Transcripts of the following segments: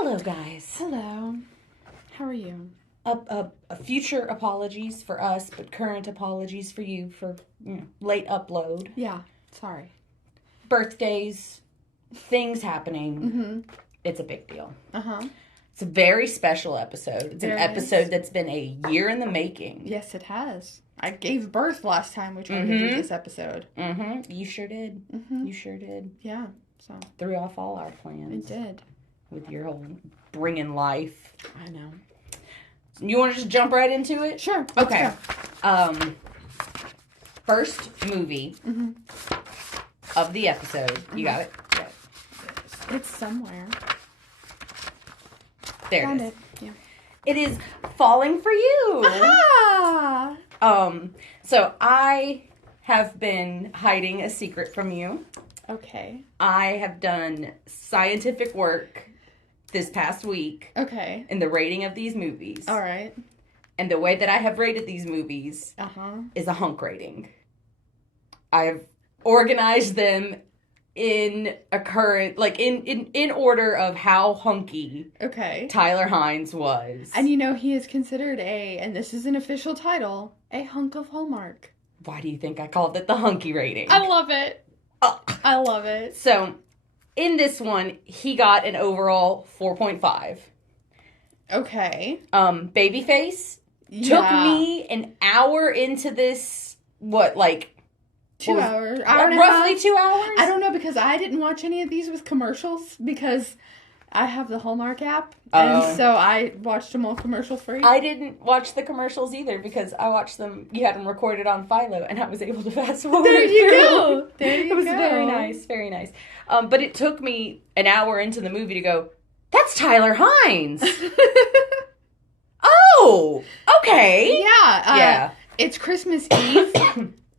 Hello, guys. Hello. How are you? Future apologies for us, but current apologies for you for late upload. Yeah, sorry. Birthdays, things happening. Mm-hmm. It's a big deal. Uh-huh. It's a very special episode. It's an episode that's been a year in the making. Yes, it has. I gave birth last time we tried to do this episode. Mm-hmm. You sure did. Mm-hmm. You sure did. Yeah, so. Threw off all our plans. It did. With your whole bringing life. I know. You want to just jump right into it? Sure. Okay. First movie of the episode. You got it? Yes. It's somewhere. There Found it is. it. Yeah. It is Falling for You. Aha! So I have been hiding a secret from you. Okay. I have done scientific work this past week. Okay. In the rating of these movies. All right. And the way that I have rated these movies is a hunk rating. I have organized them in a current, like in order of how hunky Tyler Hines was. And you know he is considered and this is an official title, a hunk of Hallmark. Why do you think I called it the hunky rating? I love it. I love it. So, in this one, he got an overall 4.5. Okay. Babyface took me an hour into this, 2 hours? Roughly 2 hours? I don't know, because I didn't watch any of these with commercials, because I have the Hallmark app, and so I watched them all commercial-free. I didn't watch the commercials either, because I watched them, you had them recorded on Philo, and I was able to fast forward There you go! There you go. It was very nice, very nice. But it took me an hour into the movie to go, that's Tyler Hines! Oh! Okay! Yeah. It's Christmas Eve.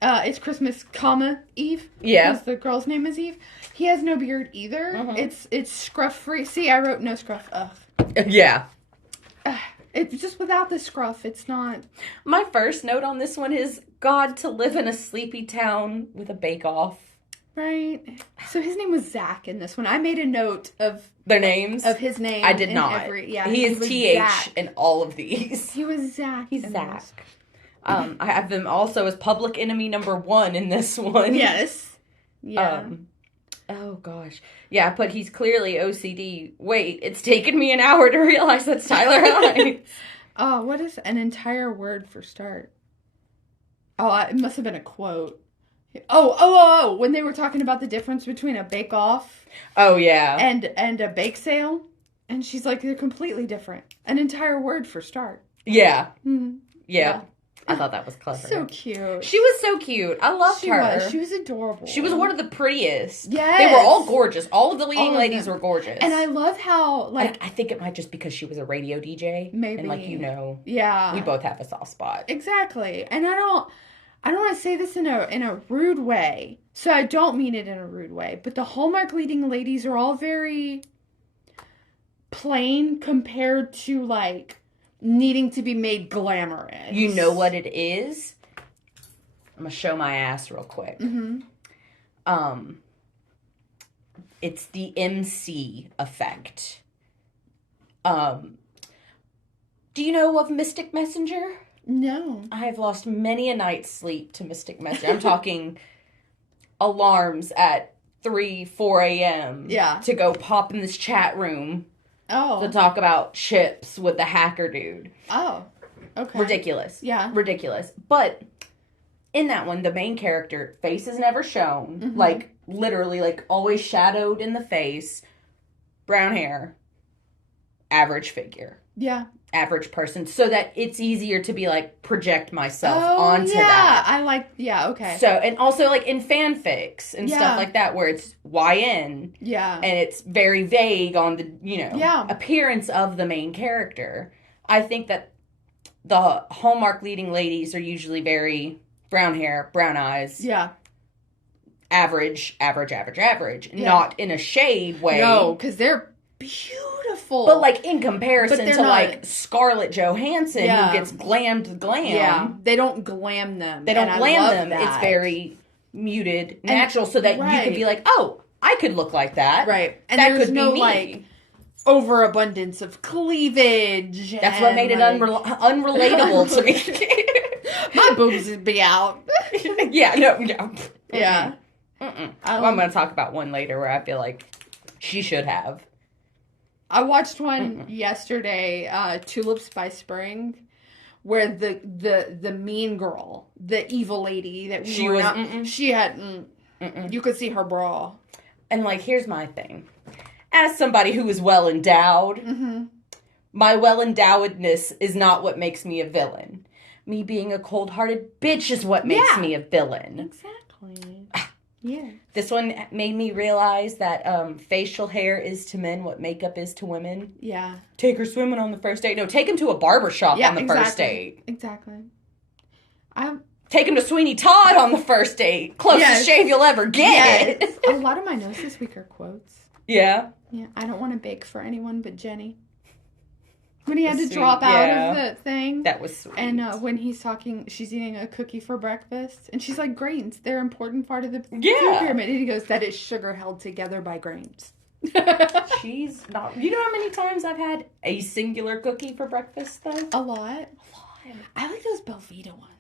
It's Christmas, Eve. Yeah. Because the girl's name is Eve. He has no beard either. It's scruff-free. See, I wrote no scruff. Ugh. Yeah. It's just without the scruff. It's not... My first note on this one is, God, to live in a sleepy town with a bake-off. Right. So his name was Zach in this one. I made a note of... Their names? Of his name. I did not. He is TH Zach. in all of these. He was Zach. He's Zach. I have them also as public enemy number 1 in this one. Yes. Yeah. Oh, gosh. Yeah, I put he's clearly OCD. Wait, it's taken me an hour to realize that's Tyler Hines. Oh, what is an entire word for start? Oh, it must have been a quote. Oh, when they were talking about the difference between a bake-off. Oh, yeah. And a bake sale. And she's like, they're completely different. An entire word for start. Yeah. Mm-hmm. Yeah. I thought that was clever. So cute. She was so cute. I loved her. She was adorable. She was one of the prettiest. Yes. They were all gorgeous. All of the leading ladies were gorgeous. And I love how, I think it might just because she was a radio DJ. Maybe. And yeah. we both have a soft spot. Exactly. And I don't want to say this in a rude way. So I don't mean it in a rude way. But the Hallmark leading ladies are all very plain compared to, needing to be made glamorous. You know what it is? I'm going to show my ass real quick. Mm-hmm. It's the MC effect. Do you know of Mystic Messenger? No. I have lost many a night's sleep to Mystic Messenger. I'm talking alarms at 3, 4 a.m. Yeah. To go pop in this chat room. Oh. To talk about chips with the hacker dude. Oh. Okay. Ridiculous. Yeah. Ridiculous. But in that one, the main character, face is never shown. Mm-hmm. Literally, always shadowed in the face. Brown hair. Average figure. Yeah. Average person. So that it's easier to be, project myself onto that. Yeah, okay. So, and also, in fanfics and stuff like that, where it's YN. Yeah. And it's very vague on the, appearance of the main character. I think that the Hallmark leading ladies are usually very brown hair, brown eyes. Yeah. Average. Not in a shade way. No, because they're beautiful. But, in comparison to, Scarlett Johansson, who gets glammed glam. Yeah, they don't glam them. They don't glam them. That. It's very muted, natural, so that you could be like, oh, I could look like that. Right. And that there's could no, be me. overabundance of cleavage. That's what made it unrelatable to me. My boobs would be out. Yeah, no. Yeah. Well, I'm going to talk about one later where I feel like she should have. I watched one yesterday, Tulips by Spring, where the mean girl, the evil lady that she had, you could see her bra. And, like, here's my thing. As somebody who is well-endowed, my well-endowedness is not what makes me a villain. Me being a cold-hearted bitch is what makes me a villain. Exactly. Yeah. This one made me realize that facial hair is to men what makeup is to women. Yeah. Take her swimming on the first date. No, take him to a barbershop on the first date. Exactly. Take him to Sweeney Todd on the first date. Closest shave you'll ever get. Yes. A lot of my notes this week are quotes. Yeah? Yeah. I don't want to bake for anyone but Jenny. When he had to drop out of the thing. That was sweet. And when he's talking, she's eating a cookie for breakfast. And she's like, grains, they're an important part of the food pyramid. And he goes, that is sugar held together by grains. She's not... You know how many times I've had a singular cookie for breakfast, though? A lot. I like those Belvita ones.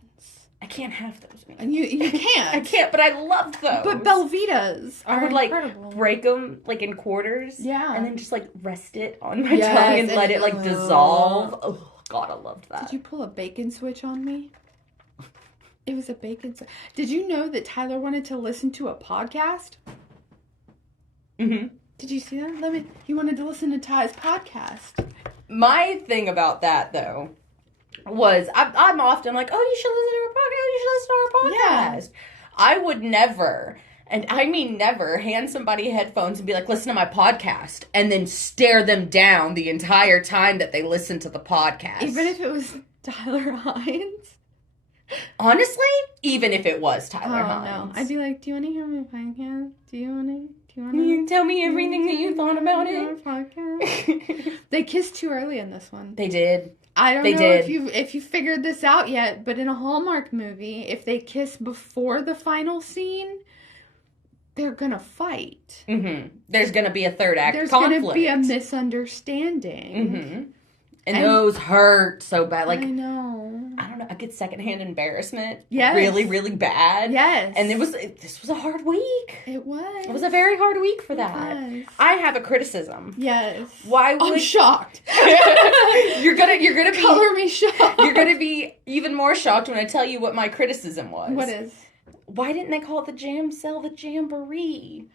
I can't have those. And you can't. I can't, but I love those. But Belvitas are incredible. Like, break them, like, in quarters. Yeah. And then just, like, rest it on my tongue and let it, like, dissolve. Oh, God, I loved that. Did you pull a bacon switch on me? It was a bacon switch. Did you know that Tyler wanted to listen to a podcast? Mm-hmm. Did you see that? He wanted to listen to Ty's podcast. My thing about that, though, was I'm often like, oh, you should listen to our podcast. You should listen to our podcast. Yeah. I would never, and I mean never, hand somebody headphones and be like, listen to my podcast, and then stare them down the entire time that they listen to the podcast. Even if it was Tyler Hines? Honestly, even if it was Tyler Hines. No. I'd be like, do you want to hear my podcast? Do you want to? You tell me everything that you thought about it. Podcast? They kissed too early in this one. They did. I don't know if you figured this out yet, but in a Hallmark movie, if they kiss before the final scene, they're gonna fight. Mm-hmm. There's gonna be a third act There's conflict. Gonna be a misunderstanding. Mm-hmm. And those hurt so bad. Like, I know. I don't know. I get secondhand embarrassment. Yes. Really, really bad. Yes. And this was a hard week. It was. It was a very hard week for that. It was. I have a criticism. Yes. Why would... I'm shocked. You're gonna be... Color me shocked. You're gonna be even more shocked when I tell you what my criticism was. What is? Why didn't they call the jam cell the jamboree?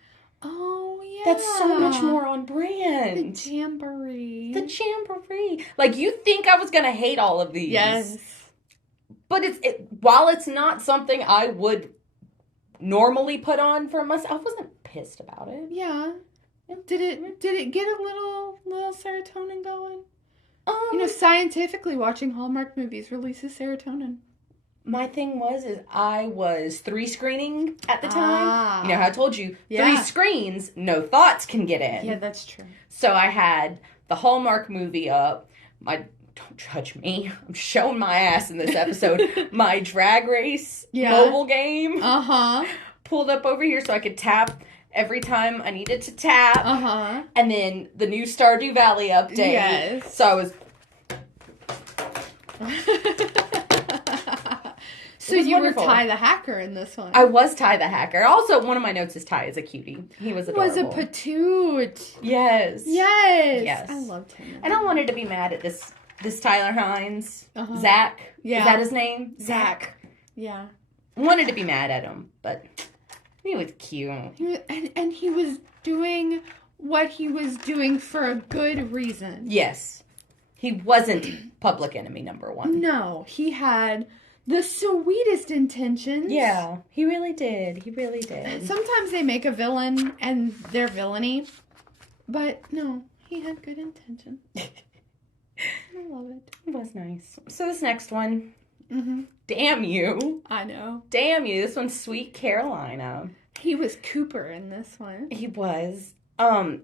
Oh, yeah. That's so much more on brand. The jamboree. The jamboree. Like, you think I was going to hate all of these. Yes. But while it's not something I would normally put on for myself, I wasn't pissed about it. Yeah. Did it get a little serotonin going? Scientifically, watching Hallmark movies releases serotonin. My thing is I was 3 screening at the time. You know how I told you, 3 screens, no thoughts can get in. Yeah, that's true. So I had the Hallmark movie up. Don't judge me. I'm showing my ass in this episode. My Drag Race mobile game. Pulled up over here so I could tap every time I needed to tap. And then the new Stardew Valley update. Yes. So I was... So you wonderful. Were Ty the Hacker in this one. I was Ty the Hacker. Also, one of my notes is Ty is a cutie. He was adorable. Was a patoot. Yes. Yes. I loved him. And I wanted to be mad at this Tyler Hines. Zach. Yeah. Is that his name? Zach. Yeah. Wanted to be mad at him, but he was cute. And he was doing what he was doing for a good reason. Yes. He wasn't public enemy number 1. No. He had... the sweetest intentions. Yeah, he really did. He really did. Sometimes they make a villain and they're villainy. But no, he had good intentions. I love it. It was nice. So this next one. Damn you. I know. Damn you. This one's Sweet Carolina. He was Cooper in this one. He was.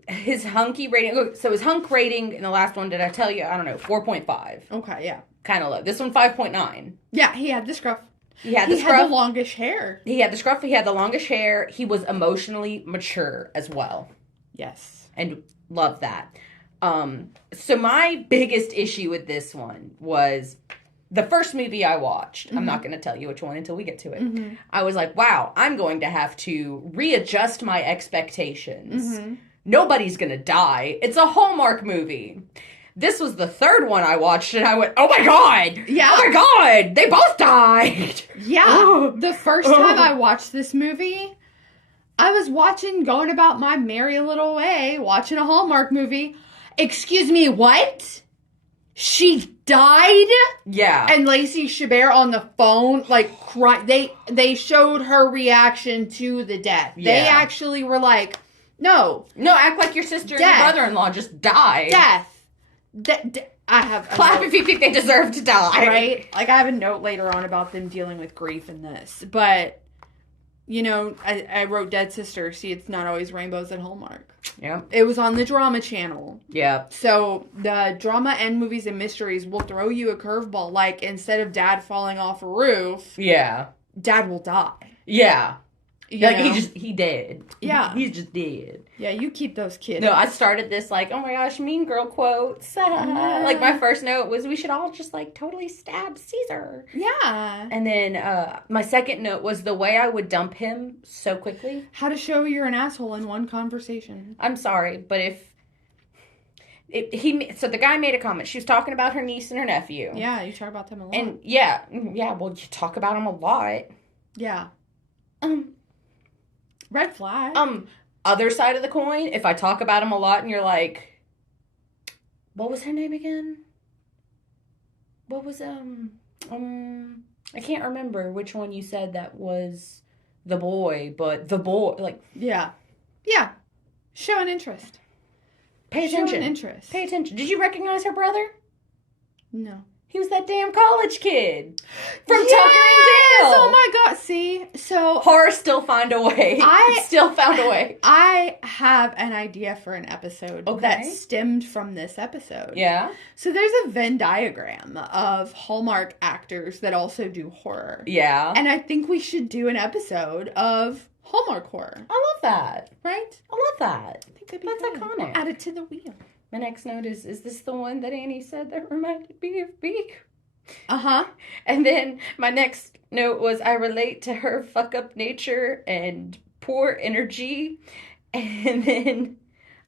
His hunky rating. So his hunk rating in the last one, did I tell you? I don't know, 4.5. Okay, yeah. Kind of low. This one, 5.9. Yeah, he had the scruff. He had the longish hair. He had the scruff. He had the longest hair. He was emotionally mature as well. Yes. And love that. So my biggest issue with this one was the first movie I watched. Mm-hmm. I'm not going to tell you which one until we get to it. Mm-hmm. I was like, wow, I'm going to have to readjust my expectations. Mm-hmm. Nobody's going to die. It's a Hallmark movie. This was the third one I watched, and I went, oh my God! Yeah. Oh my God! They both died! Yeah. The first time I watched this movie, I was going about my merry little way, watching a Hallmark movie. Excuse me, what? She died? Yeah. And Lacey Chabert on the phone, like, crying. They showed her reaction to the death. Yeah. They actually were like, no. No, act like your sister and your brother-in-law just died. Death. I have clap if you think they deserve to die. Right? Like, I have a note later on about them dealing with grief in this. But, you know, I wrote Dead Sister. See, it's not always rainbows at Hallmark. Yeah. It was on the drama channel. Yeah. So, the drama and movies and mysteries will throw you a curveball. Like, instead of dad falling off a roof. Yeah. Dad will die. Yeah. Like, know? he dead. Yeah. He's just dead. Yeah, you keep those kids. No, I started this, like, oh my gosh, Mean Girl quotes. Like, my first note was, we should all just, like, totally stab Caesar. Yeah. And then, my second note was the way I would dump him so quickly. How to show you're an asshole in one conversation. I'm sorry, but so the guy made a comment. She was talking about her niece and her nephew. Yeah, you talk about them a lot. And, yeah, well, you talk about them a lot. Yeah. Red flag. Other side of the coin, if I talk about him a lot and you're like, what was her name again? What was, I can't remember which one you said that was the boy, but the boy, like. Yeah. Yeah. Show an interest. Pay attention. Show an interest. Pay attention. Did you recognize her brother? No. He was that damn college kid from Tucker and Dale. Oh my God. See, so horror still found a way. Still found a way. I have an idea for an episode that stemmed from this episode. Yeah. So there's a Venn diagram of Hallmark actors that also do horror. Yeah. And I think we should do an episode of Hallmark horror. I love that. Right? I love that. I think that's good. iconic. We'll add it to the wheel. My next note is this the one that Annie said that reminded me of me? Uh-huh. And then my next note was, I relate to her fuck-up nature and poor energy. And then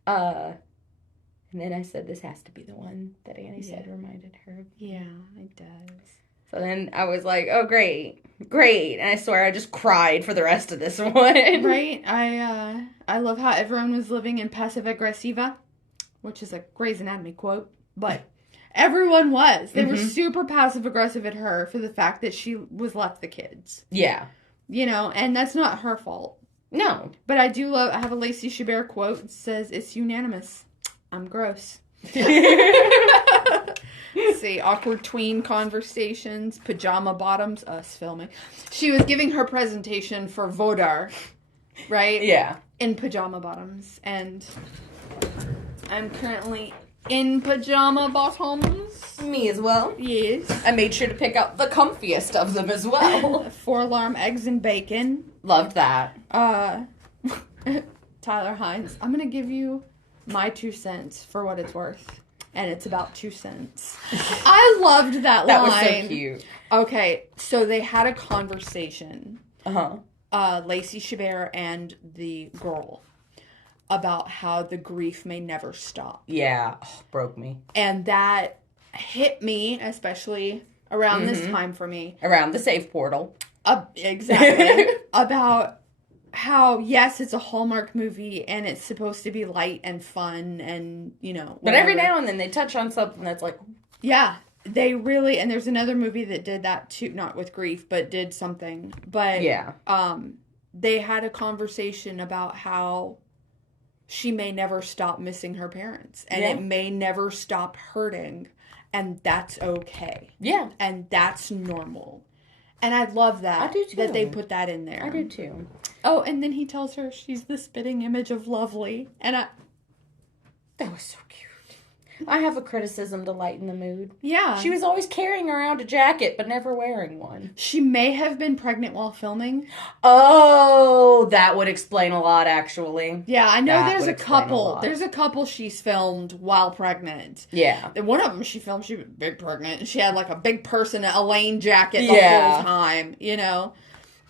I said, this has to be the one that Annie said reminded her of. Yeah, it does. So then I was like, oh, great. And I swear I just cried for the rest of this one. Right? I love how everyone was living in passive-aggressiva, which is a Grey's Anatomy quote, but everyone was. They were super passive-aggressive at her for the fact that she was left the kids. Yeah. You know, and that's not her fault. No. But I have a Lacey Chabert quote. It says, it's unanimous. I'm gross. See, awkward tween conversations, pajama bottoms, us filming. She was giving her presentation for Vodar, right? Yeah. In pajama bottoms, and I'm currently in pajama bottoms. Me as well. Yes. I made sure to pick out the comfiest of them as well. 4-alarm eggs and bacon. Loved that. Tyler Hines, I'm going to give you my 2 cents for what it's worth. And it's about 2 cents. I loved that line. That was so cute. Okay, so they had a conversation. Uh-huh. Lacey Chabert and the girl about how the grief may never stop. Yeah. Oh, broke me. And that hit me, especially around this time for me. Around the save portal. Exactly. About how, yes, it's a Hallmark movie and it's supposed to be light and fun and, you know. But every now and then they touch on something that's like. Yeah. They really, and there's another movie that did that too, not with grief, but did something. But. Yeah. They had a conversation about how she may never stop missing her parents. And it may never stop hurting. And that's okay. Yeah. And that's normal. And I love that. I do too. That they put that in there. I do too. Oh, and then he tells her she's the spitting image of Lovely. And that was so cute. I have a criticism to lighten the mood. Yeah. She was always carrying around a jacket, but never wearing one. She may have been pregnant while filming. Oh, that would explain a lot, actually. Yeah, I know there's a couple. There's a couple she's filmed while pregnant. Yeah. And one of them she filmed, she was big pregnant, and she had like a big person, Elaine jacket the whole time, you know?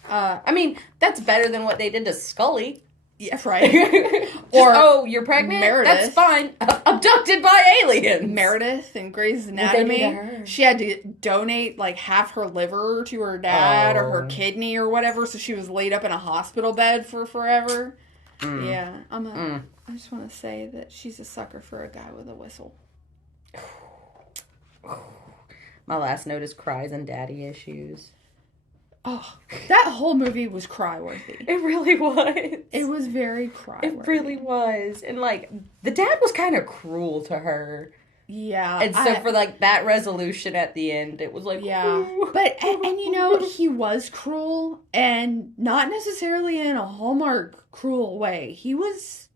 I mean, that's better than what they did to Scully. Yeah, right. Or you're pregnant? Meredith. That's fine. Abducted by aliens. Meredith in Grey's Anatomy. She had to donate like half her liver to her dad or her kidney or whatever, so she was laid up in a hospital bed for forever. Yeah. I just want to say that she's a sucker for a guy with a whistle. My last note is cries and daddy issues. Oh, that whole movie was cry-worthy. It really was. It was very cry-worthy. It really was. And, like, the dad was kind of cruel to her. Yeah. And so for, like, that resolution at the end, it was like, yeah. Ooh. But, and you know, he was cruel, and not necessarily in a Hallmark cruel way. He was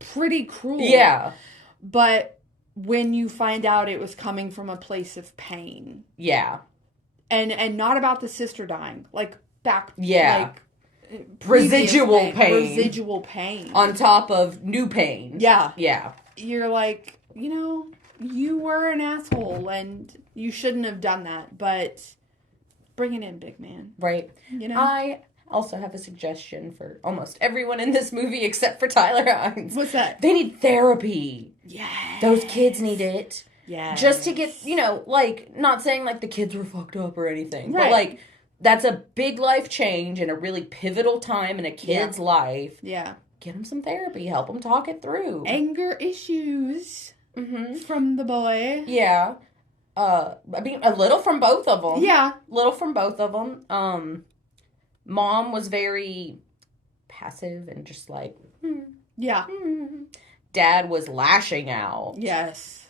pretty cruel. Yeah. But when you find out it was coming from a place of pain. Yeah. And not about the sister dying. Like, back... Yeah. Like, residual pain. Residual pain. On top of new pain. Yeah. Yeah. You're like, you know, you were an asshole, and you shouldn't have done that, but bring it in, big man. Right. You know? I also have a suggestion for almost everyone in this movie except for Tyler Hines. What's that? They need therapy. Yeah. Those kids need it. Yeah. Just to get, you know, like, not saying, like, the kids were fucked up or anything. Right. But, like, that's a big life change and a really pivotal time in a kid's life. Yeah. Get them some therapy. Help them talk it through. Anger issues from the boy. Yeah. I mean, a little from both of them. Yeah. Little from both of them. Mom was very passive and just like... Yeah. Dad was lashing out. Yes.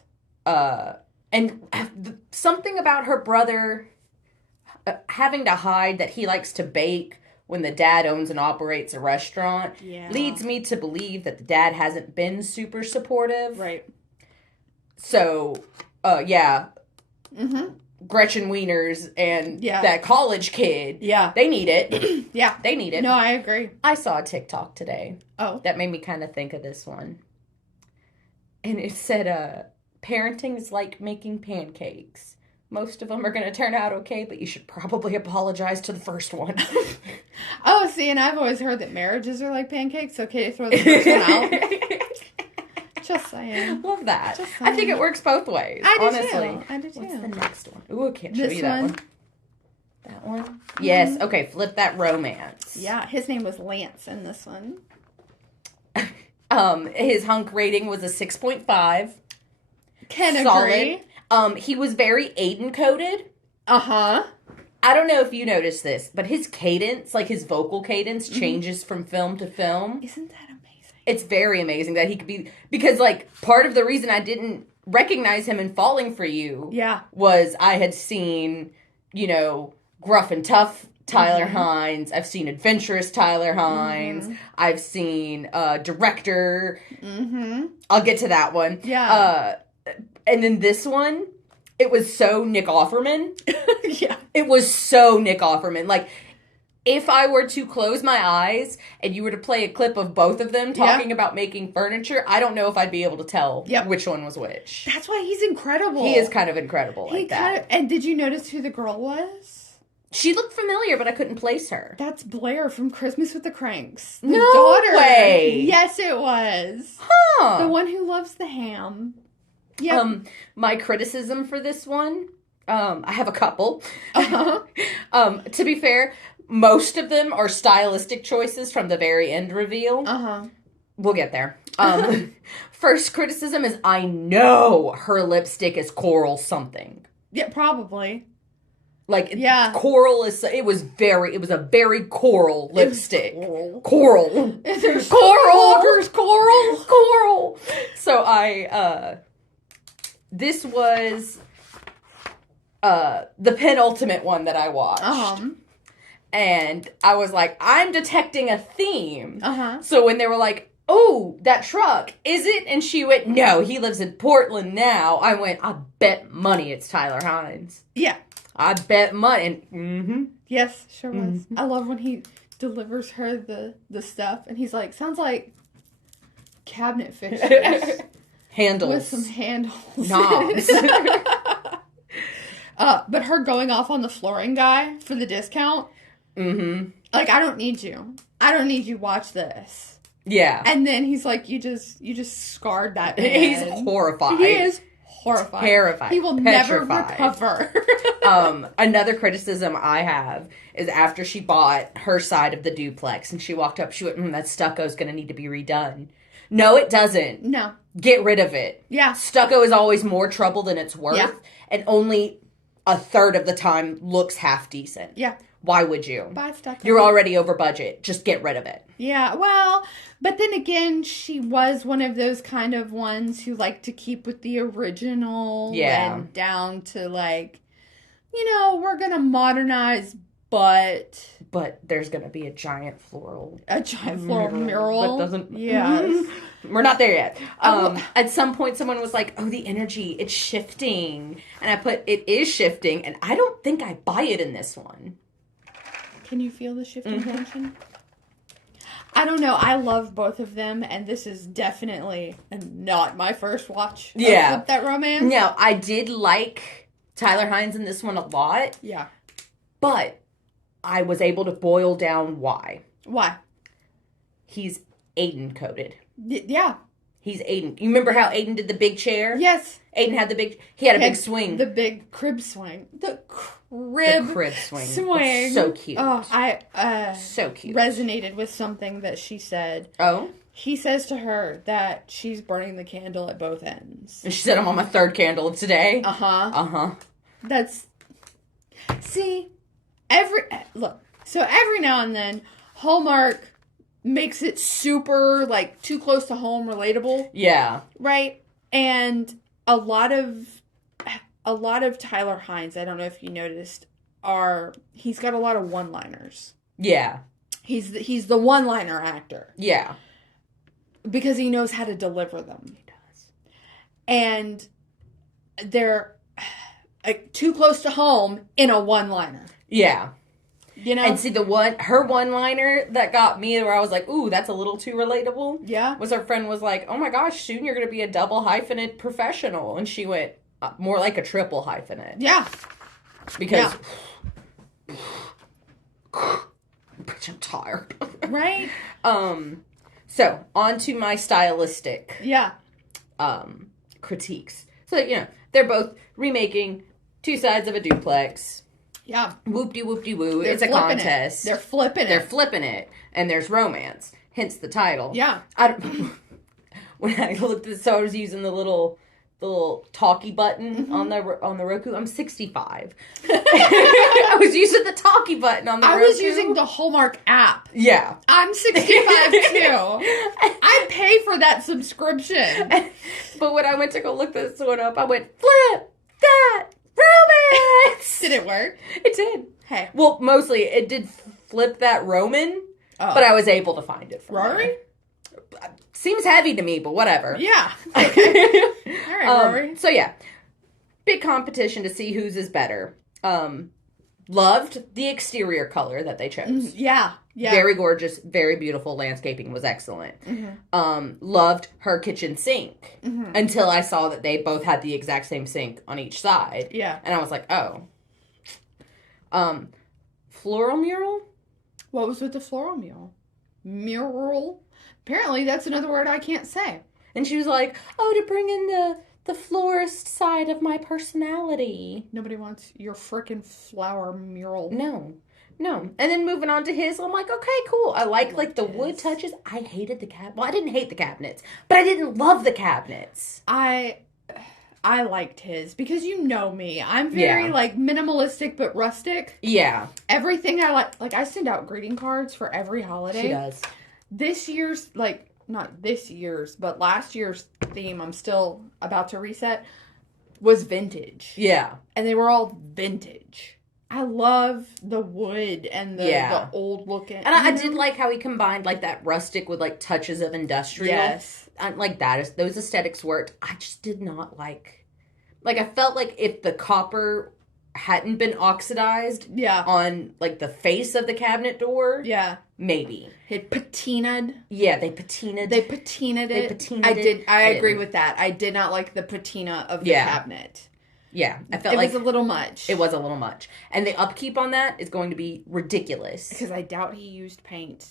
And something about her brother having to hide that he likes to bake when the dad owns and operates a restaurant leads me to believe that the dad hasn't been super supportive. Right. So, yeah. Gretchen Wieners and that college kid. Yeah. They need it. Yeah. They need it. No, I agree. I saw a TikTok today. Oh. That made me kind of think of this one. And it said, parenting is like making pancakes. Most of them are going to turn out okay, but you should probably apologize to the first one. Oh, see, and I've always heard that marriages are like pancakes. Okay, throw the first one out. Just saying. Love that. I think it works both ways. I do honestly. too. I do too. What's the next one? Ooh, I can't show you that one. That one? Yes. Okay, flip that romance. Yeah, his name was Lance in this one. His hunk rating was a 6.5. Can solid. Agree. He was very Aiden coded. Uh-huh. I don't know if you noticed this, but his cadence, like his vocal cadence, changes from film to film. Isn't that amazing? It's very amazing that he could be... Because, like, part of the reason I didn't recognize him in Falling for You was I had seen, you know, gruff and tough Tyler Hines. I've seen adventurous Tyler Hines. I've seen director. I'll get to that one. Yeah. And then this one, it was so Nick Offerman. Yeah. It was so Nick Offerman. Like, if I were to close my eyes and you were to play a clip of both of them talking about making furniture, I don't know if I'd be able to tell which one was which. That's why he's incredible. He is kind of incredible like that. And did you notice who the girl was? She looked familiar, but I couldn't place her. That's Blair from Christmas with the Cranks. The no daughter. Way. Yes, it was. Huh. The one who loves the ham. Yeah. My criticism for this one, I have a couple. To be fair, most of them are stylistic choices from the very end reveal. We'll get there. First criticism is I know her lipstick is coral something. Yeah, probably. Like, coral is, it was a very coral lipstick. Coral. There's coral. There's coral. Coral. So this was, the penultimate one that I watched. And I was like, I'm detecting a theme. So when they were like, oh, that truck, is it? And she went, no, he lives in Portland now. I went, I bet money it's Tyler Hines. Yeah. I bet money. And, Yes, sure was. I love when he delivers her the stuff, and he's like, sounds like cabinet fixtures. Handles. With some handles. Knobs. But her going off on the flooring guy for the discount. Mm-hmm. Like, I don't need you. I don't need you. Watch this. Yeah. And then he's like, you just scarred that man. He's horrified. He is horrified. Terrified. He will Petrified. never recover. Another criticism I have is after she bought her side of the duplex and she walked up, she went, that stucco's going to need to be redone. No, it doesn't. No. Get rid of it. Yeah. Stucco is always more trouble than it's worth. Yeah. And only a third of the time looks half decent. Yeah. Why would you? Buy stucco. You're already over budget. Just get rid of it. Yeah, well, but then again, she was one of those kind of ones who like to keep with the original. Yeah. And down to like, we're going to modernize, but there's going to be a giant floral mural. That doesn't... Yes. We're not there yet. At some point, someone was like, oh, the energy, it's shifting. And I put, it is shifting, and I don't think I buy it in this one. Can you feel the shifting tension? I don't know. I love both of them, and this is definitely not my first watch of Flip That Romance. No, I did like Tyler Hines in this one a lot. Yeah. But I was able to boil down why. Why? He's Aiden coded. Yeah. He's Aiden. You remember how Aiden did the big chair? Yes. Aiden had he had a big swing. The big crib swing. The crib swing. It's so cute. Oh, I so cute. Resonated with something that she said. Oh? He says to her that she's burning the candle at both ends. And she said, I'm on my third candle today. Uh-huh. Uh-huh. See, so every now and then, Hallmark makes it super, like, too close to home relatable. Yeah. Right? And a lot of Tyler Hines, I don't know if you noticed, he's got a lot of one-liners. Yeah. He's the one-liner actor. Yeah. Because he knows how to deliver them. He does. And they're too close to home in a one-liner. Yeah. And see, her one-liner that got me where I was like, ooh, that's a little too relatable. Yeah. Was her friend was like, oh my gosh, soon you're going to be a double hyphenate professional. And she went, more like a triple hyphenate. Yeah. Because, bitch, I'm tired. Right? So, on to my stylistic critiques. So, they're both remaking Two Sides of a Duplex. Yeah. Whoop-de-whoop-de-woo. It's a contest. They're flipping it. And there's romance. Hence the title. Yeah. When I looked at I was using the little talkie button on the Roku. I'm 65. I was using the talkie button on the Roku. I was using the Hallmark app. Yeah. I'm 65 too. I pay for that subscription. But when I went to go look this one up, I went, flip that romance. Did it work? It did. Hey. Well, mostly it did flip that Roman, but I was able to find it from Rory? there. Seems heavy to me, but whatever. Yeah. Okay. All right, Rory. So yeah, big competition to see whose is better. Loved the exterior color that they chose. Yeah. Yeah. Very gorgeous, very beautiful. Landscaping was excellent. Loved her kitchen sink until I saw that they both had the exact same sink on each side. Yeah. And I was like, oh. Floral mural? What was with the floral mural? Mural? Apparently, that's another word I can't say. And she was like, oh, to bring in the florist side of my personality. Nobody wants your frickin' flower mural. No. And then moving on to his, I'm like, okay, cool. I like the wood touches. I hated the cabinet. Well, I didn't hate the cabinets, but I didn't love the cabinets. I liked his because you know me. I'm very like minimalistic but rustic. Yeah. Everything I like I send out greeting cards for every holiday. She does. This year's, not this year's, but last year's theme, I'm still about to reset, was vintage. Yeah. And they were all vintage. I love the wood and the old looking. And I did like how he combined like that rustic with like touches of industrial. Yes. Like that. Those aesthetics worked. I just did not like I felt like if the copper hadn't been oxidized on like the face of the cabinet door. Yeah. Maybe. It patinaed. Yeah, they patinaed. They patinaed it. I agree with that. I did not like the patina of the cabinet. Yeah, I felt like it was a little much. It was a little much. And the upkeep on that is going to be ridiculous. Because I doubt he used paint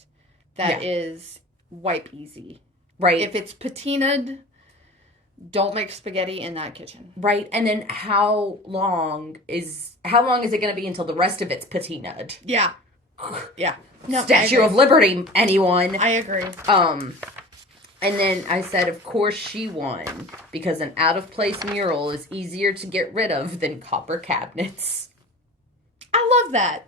that is wipe easy. Right. If it's patinaed, don't make spaghetti in that kitchen. Right. And then how long is it going to be until the rest of it's patinaed? Yeah. Yeah. No, Statue of Liberty, anyone. I agree. And then I said, of course she won, because an out-of-place mural is easier to get rid of than copper cabinets. I love that.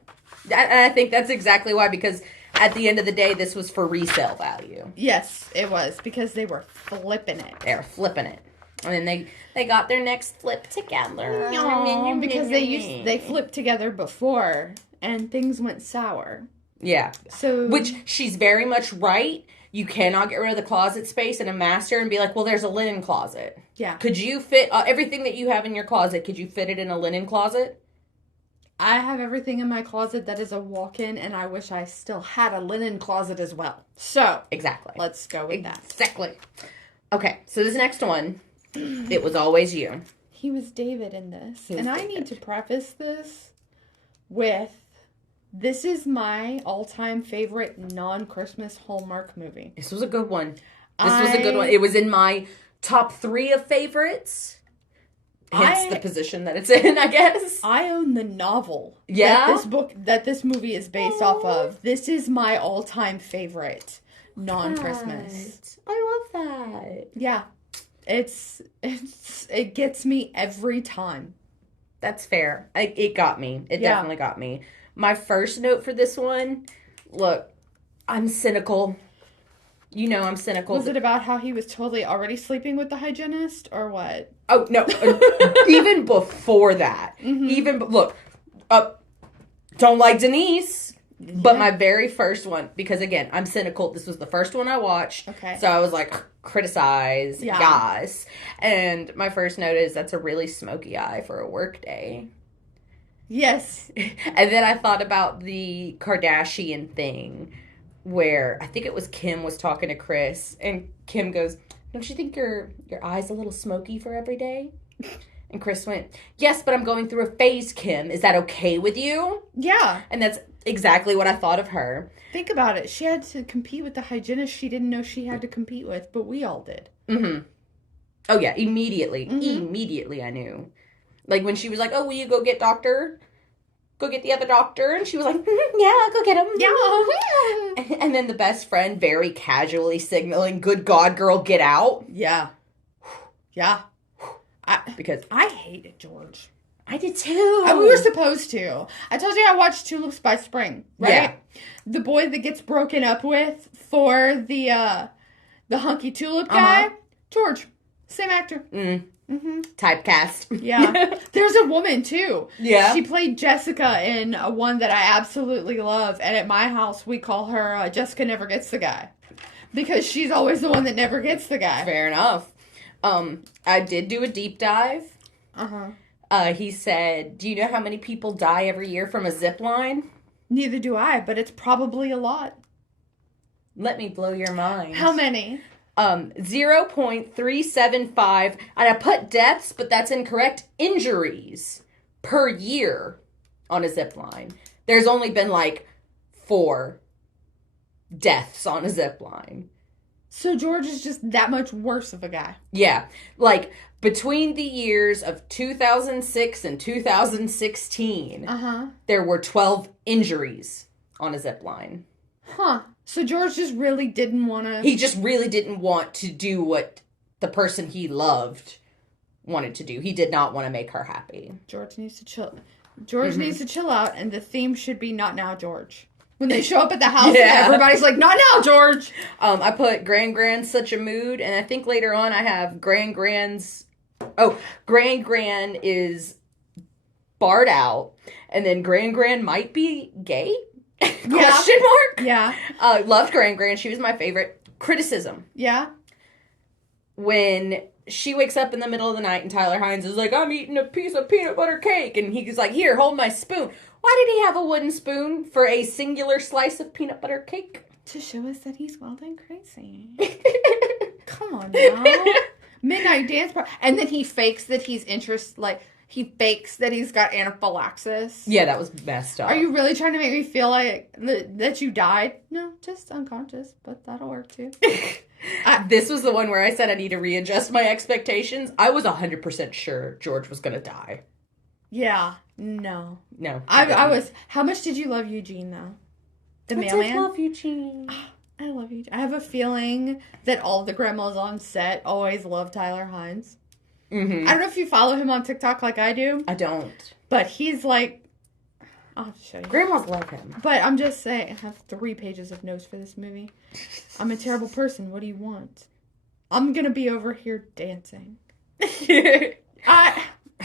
And I think that's exactly why, because at the end of the day, this was for resale value. Yes, it was, because they were flipping it. They were flipping it. And then they got their next flip together. Because they flipped together before, and things went sour. Yeah. So, which she's very much right. You cannot get rid of the closet space in a master and be like, well, there's a linen closet. Yeah. Could you fit everything that you have in your closet? Could you fit it in a linen closet? I have everything in my closet that is a walk-in, and I wish I still had a linen closet as well. So. Exactly. Let's go with that. Exactly. Okay. So this next one, it was always you. He was David in this. And I need to preface this with, this is my all-time favorite non-Christmas Hallmark movie. This was a good one. Was a good one. It was in my top 3 of favorites. Hence the position that it's in, I guess. I own the novel. Yeah. That this movie is based off of. This is my all-time favorite non-Christmas. I love that. Yeah. It gets me every time. That's fair. It got me. It definitely got me. My first note for this one, look, I'm cynical. You know I'm cynical. Was it about how he was totally already sleeping with the hygienist, or what? Oh, no. Even before that. Mm-hmm. Look, don't like Denise, but my very first one, because again, I'm cynical. This was the first one I watched. Okay. So I was like, criticize, guys. And my first note is, that's a really smoky eye for a work day. Yes. And then I thought about the Kardashian thing where I think it was Kim was talking to Chris, and Kim goes, don't you think your eye's a little smoky for every day? And Chris went, yes, but I'm going through a phase, Kim. Is that okay with you? Yeah. And that's exactly what I thought of her. Think about it. She had to compete with the hygienist she didn't know she had to compete with, but we all did. Mm-hmm. Oh, yeah. Immediately. Mm-hmm. Immediately I knew. Like, when she was like, oh, will you go get the other doctor? And she was like, yeah, I'll go get him. Yeah. And then the best friend very casually signaling, good God, girl, get out. Yeah. Yeah. Because I hated George. I did too. We were supposed to. I told you I watched Tulips by Spring, right? Yeah. The boy that gets broken up with for the hunky tulip guy, George. Same actor. Mm-hmm. Typecast. Yeah. There's a woman, too. Yeah. She played Jessica in one that I absolutely love. And at my house, we call her Jessica Never Gets the Guy. Because she's always the one that never gets the guy. Fair enough. I did do a deep dive. Uh-huh. He said, do you know how many people die every year from a zip line? Neither do I, but it's probably a lot. Let me blow your mind. How many? 0.375, and I put deaths, but that's incorrect, injuries per year on a zip line. There's only been 4 deaths on a zip line. So George is just that much worse of a guy. Yeah. Between the years of 2006 and 2016, there were 12 injuries on a zip line. Huh. So George just really didn't want to... He just really didn't want to do what the person he loved wanted to do. He did not want to make her happy. George needs to chill. George needs to chill out, and the theme should be Not Now, George. When they show up at the house, everybody's like, Not now, George! I put Gran such a mood, and I think later on I have Gran is barred out, and then Gran might be gay? Question mark? Yeah. Loved Gran. She was my favorite. Criticism. Yeah. When she wakes up in the middle of the night and Tyler Hines is like, I'm eating a piece of peanut butter cake, and he's like, here, hold my spoon. Why did he have a wooden spoon for a singular slice of peanut butter cake? To show us that he's wild and crazy. Come on now. Midnight dance party. And then he fakes that he's he fakes that he's got anaphylaxis. Yeah, that was messed up. Are you really trying to make me feel like that you died? No, just unconscious, but that'll work too. This was the one where I said I need to readjust my expectations. I was 100% sure George was going to die. Yeah. No. I was. How much did you love Eugene, though? The mailman? I love Eugene. I love Eugene. I have a feeling that all the grandmas on set always love Tyler Hines. Mm-hmm. I don't know if you follow him on TikTok like I do. I don't. But he's like... I'll have to show you. Grandmas love him. But I'm just saying, I have 3 pages of notes for this movie. I'm a terrible person. What do you want? I'm going to be over here dancing.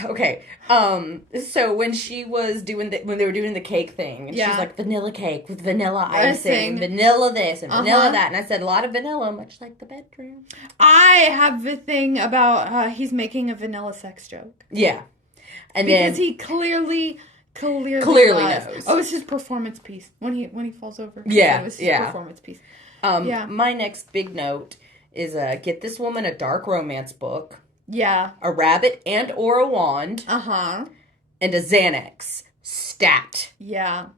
Okay. So when she was when they were doing the cake thing, and she's like, vanilla cake with vanilla icing, vanilla this and vanilla that, and I said a lot of vanilla, much like the bedroom. I have the thing about he's making a vanilla sex joke. Yeah, and because he clearly knows. Oh, it's his performance piece when he falls over. Yeah, it was his performance piece. My next big note is get this woman a dark romance book. Yeah. A rabbit and or a wand. Uh-huh. And a Xanax. Stat. Yeah.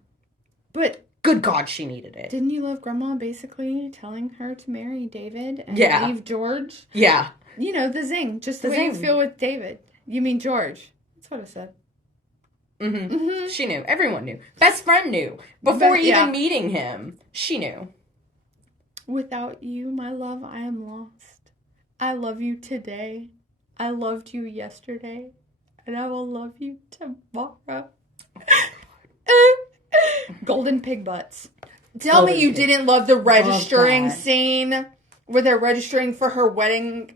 But... Good God, she needed it. Didn't you love Grandma basically telling her to marry David and leave George? Yeah. You know, the zing. Just the way you feel with David. You mean George. That's what I said. Mm-hmm. Mm-hmm. She knew. Everyone knew. Best friend knew. Before even meeting him, she knew. Without you, my love, I am lost. I love you today. I loved you yesterday, and I will love you tomorrow. Golden pig butts. Tell me you didn't love the registering scene where they're registering for her wedding.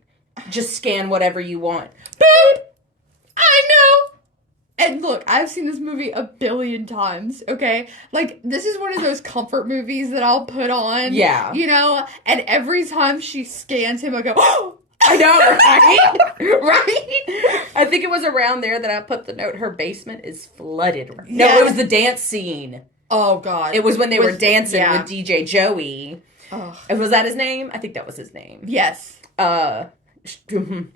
Just scan whatever you want. Boop! I know! And look, I've seen this movie 1 billion times, okay? Like, this is one of those comfort movies that I'll put on. Yeah. You know? And every time she scans him, I go, oh! I know, right? Right? I think it was around there that I put the note, her basement is flooded. No, it was the dance scene. Oh, God. It was when they were dancing with DJ Joey. Oh. Was that his name? I think that was his name. Yes. When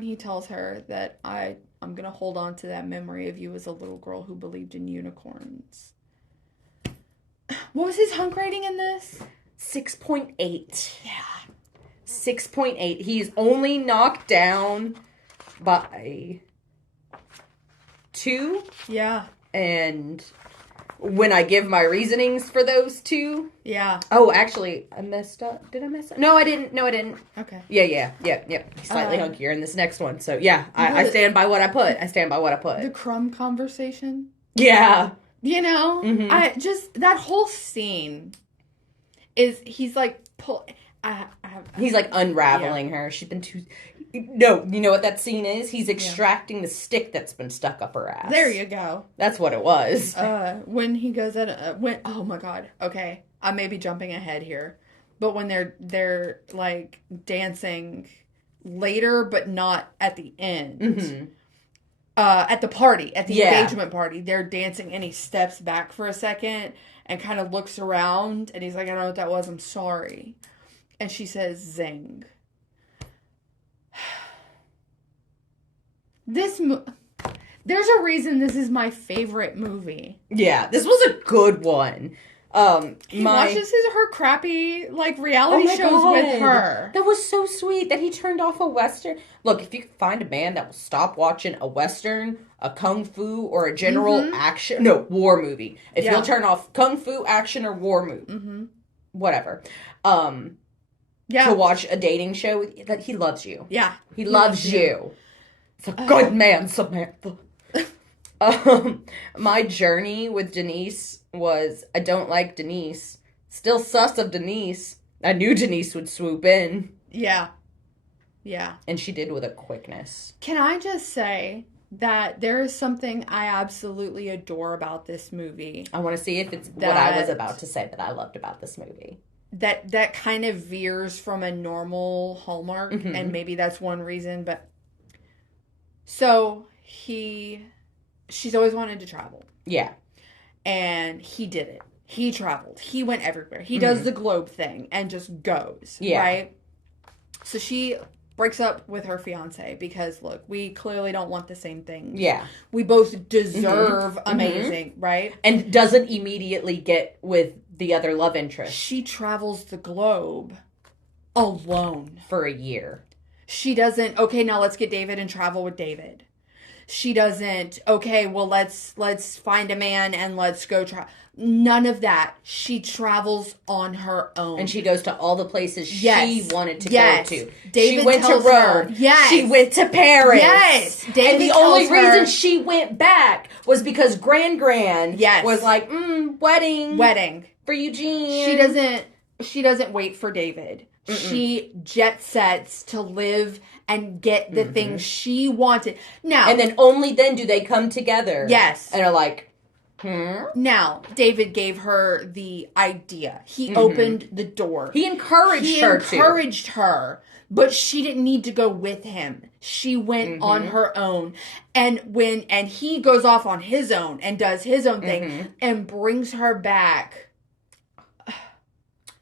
he tells her that I'm going to hold on to that memory of you as a little girl who believed in unicorns. What was his hunk rating in this? 6.8. Yeah. 6.8. He's only knocked down by 2. Yeah. And when I give my reasonings for those 2. Yeah. Oh, actually, I messed up. Did I mess up? No, I didn't. Okay. Yeah. He's slightly hunkier in this next one. So, yeah, I stand by what I put. The crumb conversation. Yeah. You know? Mm-hmm. That whole scene he's like, he's like unraveling her. She's been too... No, you know what that scene is? He's extracting the stick that's been stuck up her ass. There you go. That's what it was. When he goes at... oh my God. Okay. I may be jumping ahead here. But when they're like dancing later, but not at the end. Mm-hmm. At the party, at the engagement party, they're dancing and he steps back for a second and kind of looks around and he's like, I don't know what that was. I'm sorry. And she says, zing. There's a reason this is my favorite movie. Yeah, this was a good one. He watches her crappy reality shows with her. That was so sweet that he turned off a Western. Look, if you find a man that will stop watching a Western, a Kung Fu, or a general war movie. If you'll turn off Kung Fu, action, or war movie, whatever. To watch a dating show, that he loves you. Yeah. He loves you. It's a good man, Samantha. My journey with Denise was, I don't like Denise. Still sus of Denise. I knew Denise would swoop in. Yeah. Yeah. And she did with a quickness. Can I just say that there is something I absolutely adore about this movie. I want to see if it's what I was about to say that I loved about this movie. That kind of veers from a normal Hallmark, and maybe that's one reason, but... So, she's always wanted to travel. Yeah. And he did it. He traveled. He went everywhere. He does the globe thing and just goes. Yeah. Right? So she breaks up with her fiance because, look, we clearly don't want the same thing. Yeah. We both deserve amazing, right? And doesn't immediately get with the other love interest. She travels the globe alone. For a year. She doesn't, okay, now let's get David and travel with David. She doesn't, okay, well, let's find a man and let's go try. None of that. She travels on her own. And she goes to all the places she wanted to go to. David she went to Rome. Yes. She went to Paris. Yes. David and the only reason she went back was because Gran was like, wedding for Eugene. She doesn't wait for David. She jet sets to live and get the things she wanted. Now, and then only then do they come together. Yes. And are like, Now, David gave her the idea. He opened the door. He encouraged her. But she didn't need to go with him. She went on her own. And he goes off on his own and does his own thing and brings her back.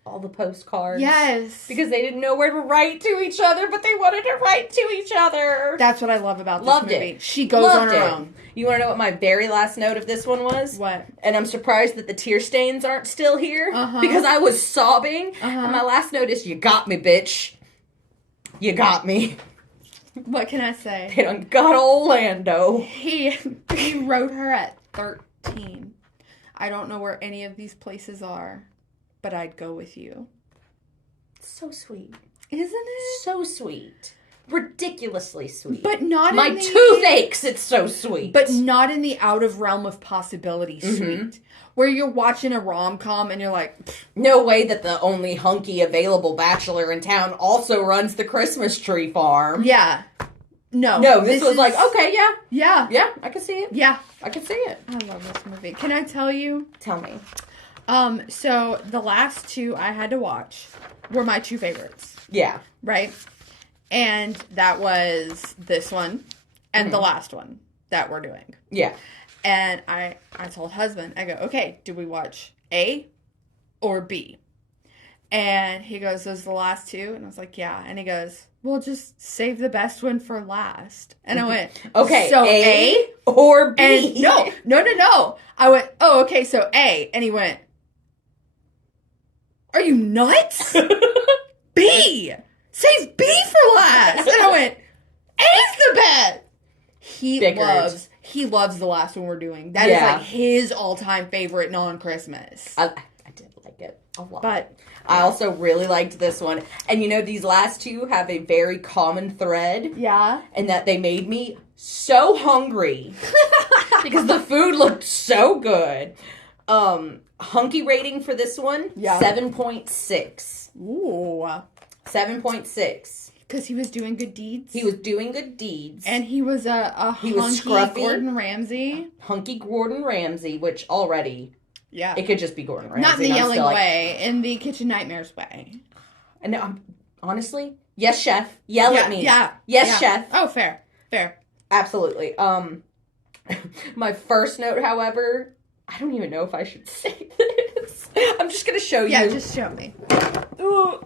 All the postcards. Yes. Because they didn't know where to write to each other, but they wanted to write to each other. That's what I love about this movie. She goes on her own. You want to know what my very last note of this one was? What? And I'm surprised that the tear stains aren't still here. Because I was sobbing. And my last note is, you got me, bitch. You got me. What can I say? They done got old Lando. He wrote her at 13. I don't know where any of these places are. But I'd go with you. So sweet. Isn't it? So sweet. Ridiculously sweet. But not My tooth aches, it's so sweet. But not in the out of realm of possibility sweet. Where you're watching a rom-com and you're like... No way that the only hunky available bachelor in town also runs the Christmas tree farm. Yeah. No, this was like, okay, yeah. Yeah. Yeah, I can see it. Yeah. I can see it. I love this movie. Can I tell you? Tell me. So the last two I had to watch were my two favorites. Yeah. Right? And that was this one and the last one that we're doing. Yeah. And I told husband, I go, okay, do we watch A or B? And he goes, those are the last two? And I was like, yeah. And he goes, well, just save the best one for last. And I went, okay, so A or B? And no. I went, oh, okay, so A. And he went, are you nuts? B! Save B for last! And I went, A's the best! He loves the last one we're doing. That is like his all-time favorite non-Christmas. I did like it a lot. But I also really liked this one. And you know, these last two have a very common thread. Yeah. And that they made me so hungry. Because the food looked so good. Hunky rating for this one, 7.6. Ooh. 7.6. Because he was doing good deeds? He was doing good deeds. And he was he was scruffy Gordon Ramsay. Hunky Gordon Ramsay, which already... Yeah. It could just be Gordon Ramsay. Not in the yelling way, in the Kitchen Nightmares way. No, honestly, yes, chef. Yell at me. Yeah. Yes, chef. Oh, fair. Absolutely. My first note, however... I don't even know if I should say this. I'm just going to show you. Yeah, just show me. Ooh.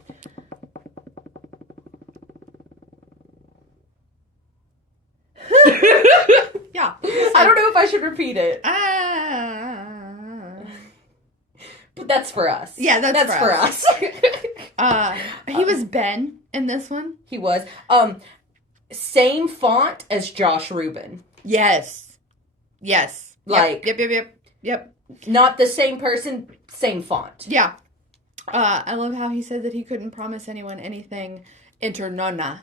Yeah. I don't know if I should repeat it. But that's for us. Yeah, that's for us. He was Ben in this one. He was. Same font as Josh Rubin. Yes. Like. Yep. Not the same person, same font. Yeah. I love how he said that he couldn't promise anyone anything. Enter Nona.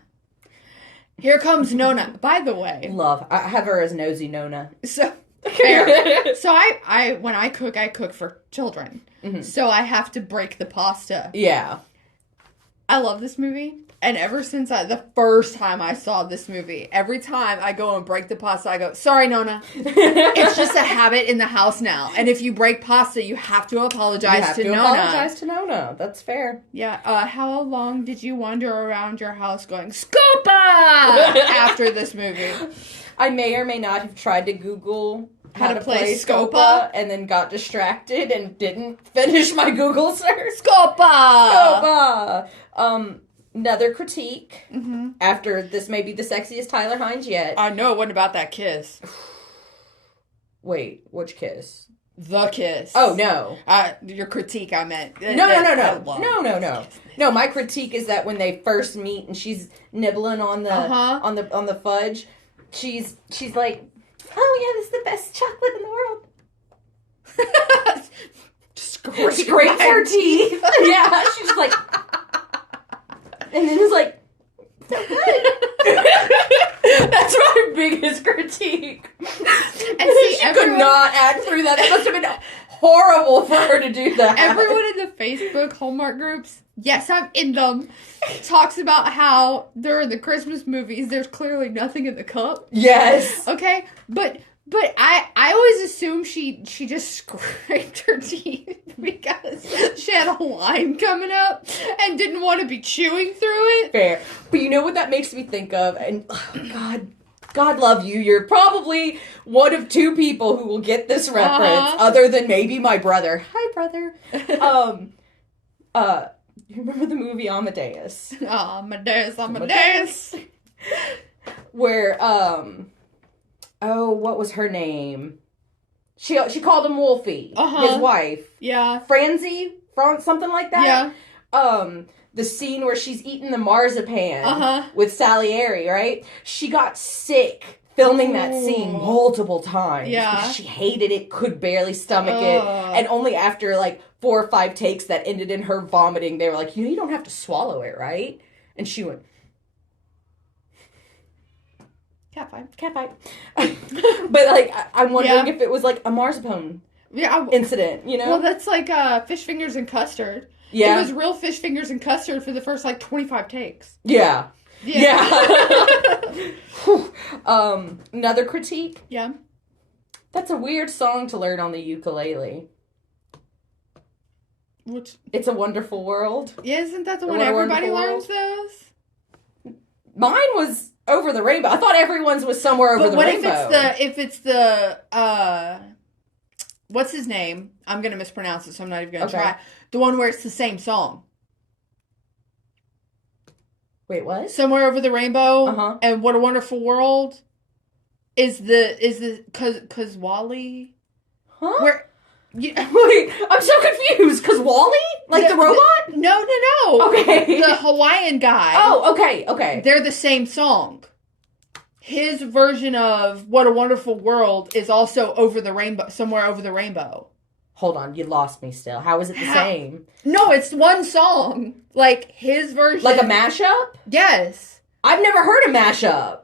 Here comes Nona. By the way. Love. I have her as Nosy Nona. So, fair. So I when I cook for children. Mm-hmm. So I have to break the pasta. Yeah. I love this movie. And ever since the first time I saw this movie, every time I go and break the pasta, I go, sorry, Nona. It's just a habit in the house now. And if you break pasta, you have to apologize to Nona. Apologize to Nona. That's fair. Yeah. How long did you wander around your house going, Scopa! after this movie? I may or may not have tried to Google how to play Scopa and then got distracted and didn't finish my Google search. Scopa! Another critique. After this may be the sexiest Tyler Hynes yet. I know it wasn't about that kiss. Wait, which kiss? The kiss. Oh, no. Your critique, I meant. No. No, my critique is that when they first meet and she's nibbling on the on the fudge, she's like, oh yeah, this is the best chocolate in the world. Scrapes her teeth. Yeah, she's just like, and then it's like, so good. That's my biggest critique. And see, she could not act through that. It must have been horrible for her to do that. Everyone in the Facebook Hallmark groups, yes, I'm in them, talks about how during the Christmas movies, there's clearly nothing in the cup. Yes. Okay, but I always assume she just scraped her teeth because she had a line coming up and didn't want to be chewing through it. Fair. But you know what that makes me think of? And, oh, God love you. You're probably one of two people who will get this reference, other than maybe my brother. Hi, brother. You remember the movie Amadeus? Amadeus. Where, what was her name? She called him Wolfie, his wife. Yeah. Francie? Something like that? Yeah. The scene where she's eating the marzipan with Salieri, right? She got sick filming that scene multiple times. Yeah. Because she hated it, could barely stomach it. And only after like 4 or 5 takes that ended in her vomiting, they were like, you don't have to swallow it, right? And she went, cat fight. But like, I'm wondering if it was like a marzipan incident, you know? Well, that's like fish fingers and custard. Yeah. It was real fish fingers and custard for the first, 25 takes. Yeah. Another critique? Yeah. That's a weird song to learn on the ukulele. It's a Wonderful World. Yeah, isn't that the one everybody learns those? Mine was Over the Rainbow. I thought everyone's was Somewhere Over the Rainbow. But if it's the, what's his name? I'm going to mispronounce it, so I'm not even going to try. The one where it's the same song. Wait, what? Somewhere Over the Rainbow and What a Wonderful World is the cause Wally? Huh? Wait, I'm so confused. Cause Wally? Like the robot? No. Okay. The Hawaiian guy. Oh, okay. They're the same song. His version of What a Wonderful World is also Over the Rainbow, Somewhere Over the Rainbow. Hold on, you lost me still. How is it the same? No, it's one song. Like, his version. Like a mashup? Yes. I've never heard a mashup.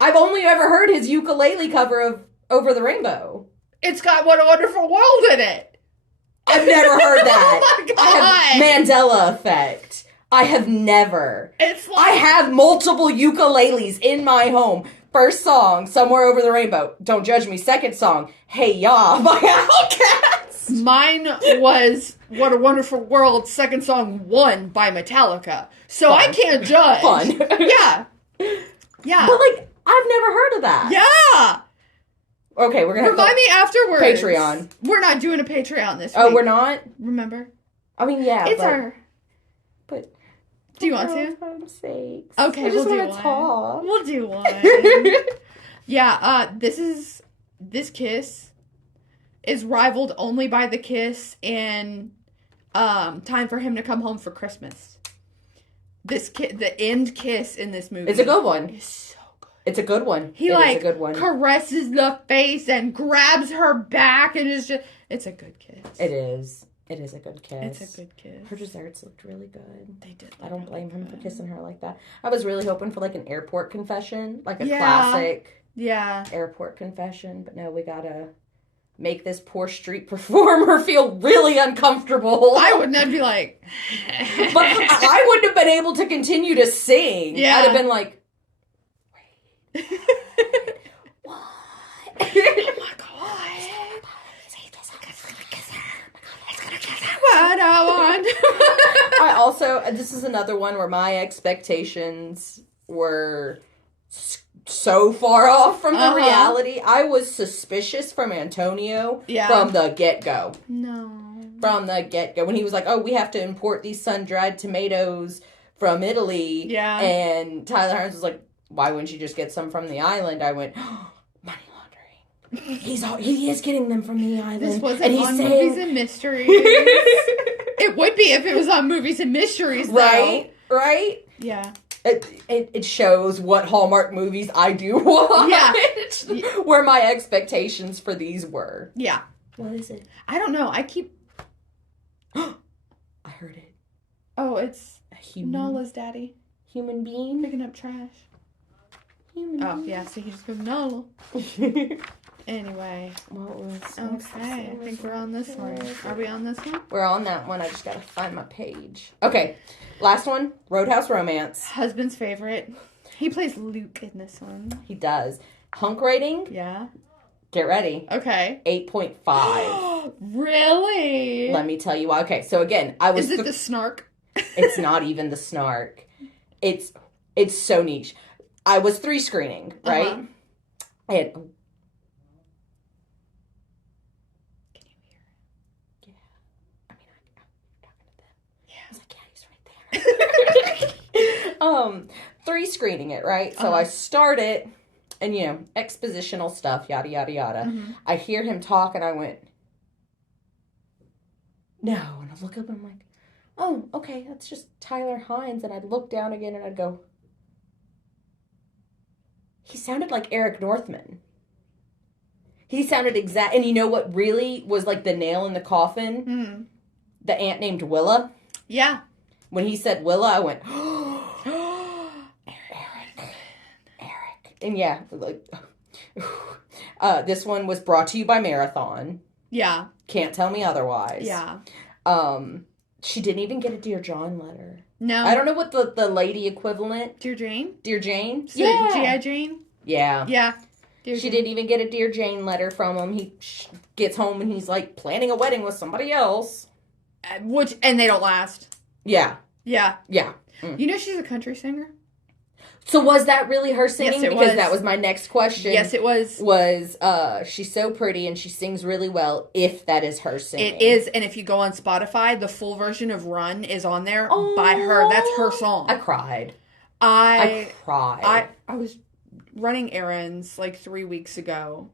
I've only ever heard his ukulele cover of Over the Rainbow. It's got What a Wonderful World in it. I've never heard that. Oh my God. I have Mandela effect. I have never. It's like... I have multiple ukuleles in my home. First song, Somewhere Over the Rainbow. Don't judge me. Second song, Hey Ya by Outkast. Mine was What a Wonderful World. Second song, One by Metallica. So Fun. I can't judge. Fun. Yeah. But like, I've never heard of that. Yeah. Okay, we're gonna remind me afterwards. Patreon. We're not doing a Patreon this week. Oh, we're not? Remember? I mean, yeah. It's our... But... Do you want to? For sakes. Okay, we'll do one. Talk. We'll do one. Yeah, this kiss is rivaled only by the kiss in Time for Him to Come Home for Christmas. The end kiss in this movie. It's a good one. It's so good. It's a good one. He is a good one. Caresses the face and grabs her back and is just... It's a good kiss. It is. It is a good kiss. It's a good kiss. Her desserts looked really good. They did. I don't blame him for kissing her like that. I was really hoping for like an airport confession, like a classic airport confession. But no, we got a make this poor street performer feel really uncomfortable. I would not be like... But I wouldn't have been able to continue to sing. Yeah. I'd have been like, wait, what? Oh my God. What I want. I also, this is another one where my expectations were so far off from the reality. I was suspicious from Antonio from the get-go. No. From the get-go. When he was like, oh, we have to import these sun-dried tomatoes from Italy. Yeah. And Tyler Hines was like, why wouldn't you just get some from the island? I went, oh, money laundering. He is getting them from the island. This wasn't on Movies and Mysteries. It would be if it was on Movies and Mysteries, though. Right? Yeah. It shows what Hallmark movies I do watch. Yeah. Where my expectations for these were. Yeah. What is it? I don't know. I keep... I heard it. Oh, it's a human. Nala's daddy. Human being? Picking up trash. Human being. Yeah, so he just goes, Nala. Anyway. What was... Okay, I think we're on this one. Are we on this one? We're on that one. I just gotta find my page. Okay. Last one. Roadhouse Romance. Husband's favorite. He plays Luke in this one. He does. Hunk rating? Yeah. Get ready. Okay. 8.5. Really? Let me tell you why. Okay, so again, I was... Is it the snark? It's not even the snark. It's so niche. I was 3 screening, right? Uh-huh. I had... Can you hear it? Yeah. I mean, I'm talking to them. Yeah. I was like, yeah, he's right there. 3 screening it, right? So I start it, and, expositional stuff, yada, yada, yada. Mm-hmm. I hear him talk, and I went, no. And I look up, and I'm like, oh, okay, that's just Tyler Hines. And I'd look down again, and I'd go, he sounded like Eric Northman. He sounded exact. And you know what really was like the nail in the coffin? Mm-hmm. The aunt named Willa. Yeah. When he said Willa, I went, Eric. And yeah, like, this one was brought to you by Marathon. Yeah. Can't tell me otherwise. Yeah. She didn't even get a Dear John letter. No. I don't know what the lady equivalent. Dear Jane? Dear Jane? So yeah. G.I. Jane? Yeah. Yeah. She didn't even get a Dear Jane letter from him. He gets home and he's like planning a wedding with somebody else. And they don't last. Yeah. Yeah. Yeah. Mm. You know she's a country singer? So was that really her singing? Yes, it because was. That was my next question. Yes, it was. She's so pretty and she sings really well, if that is her singing. It is, and if you go on Spotify, the full version of Run is on there by her. That's her song. I cried. I cried. I was running errands like 3 weeks ago,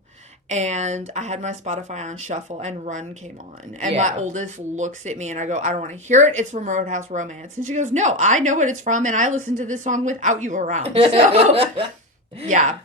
and I had my Spotify on shuffle, and Run came on. And my oldest looks at me, and I go, I don't want to hear it. It's from Roadhouse Romance. And she goes, no, I know what it's from, and I listened to this song without you around. So, yeah.